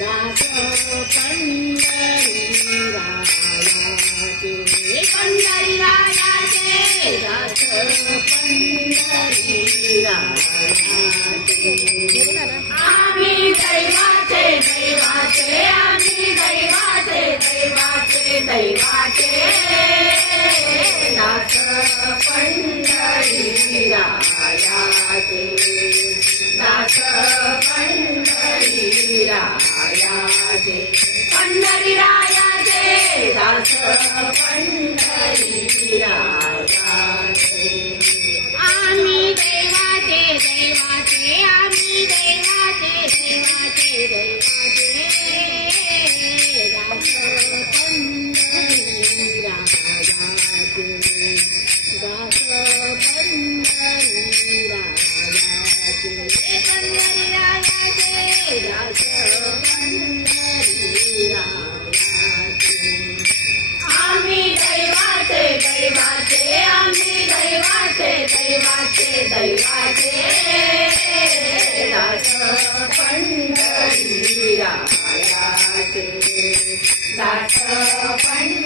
दासो Thank you.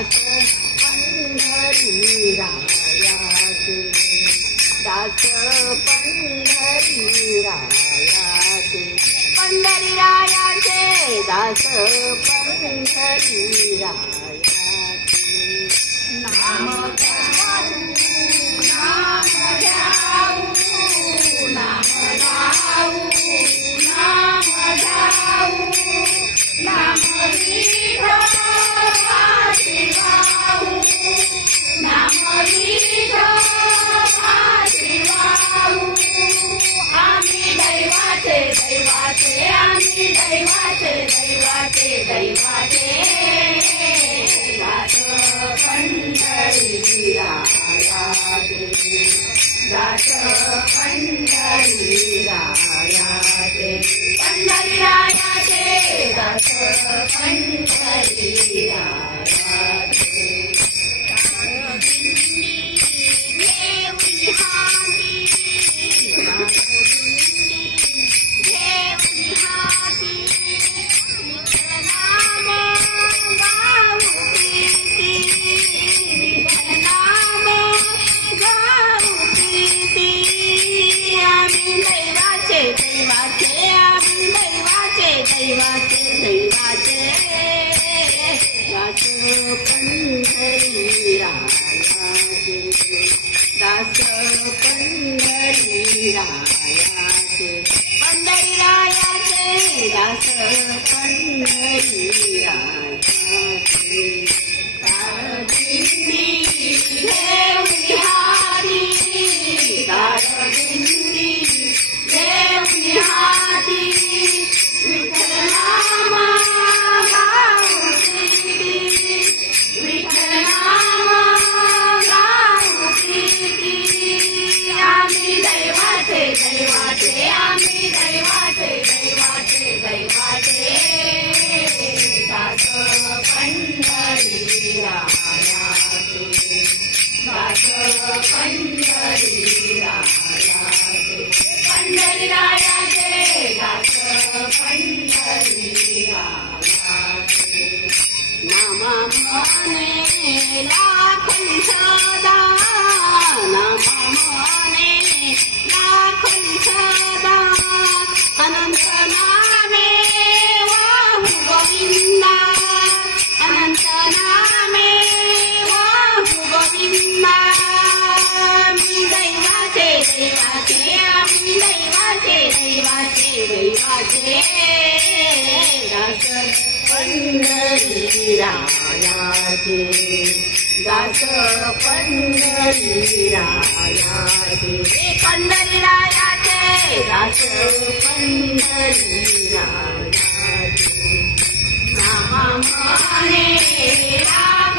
Pandhari रायाचे Das Pandhari रायाचे Pandhari रायाचे Das Pandhari रायाचे नाम नाम नाम दैवाचे आम्ही दैवाचे दैवाचे दैवाचे. पंढरीला जात. पंढरीला पंढरीला जाते जात पंढरीला. पंढरीरायाचे पंढरीरायाचे दास पंढरीरायाचे दैवाचे आम्ही दैवाचे दैवाचे दैवाचे. दास पंढरी रायाचे देवाचे आम्ही दैवाचे दैवाचे दैवाचे. दास पंढरी रायाचे दास पंढरी रायाचे पंढरी रायाचे दास पंढरी रायाचे रामा माने राम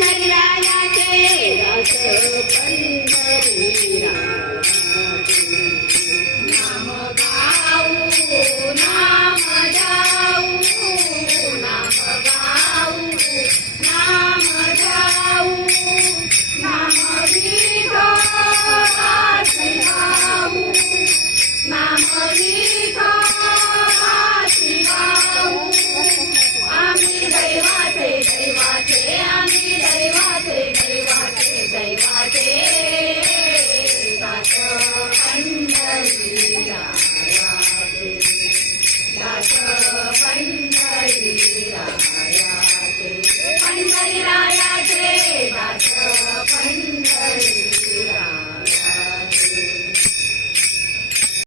ಬಂದರೆ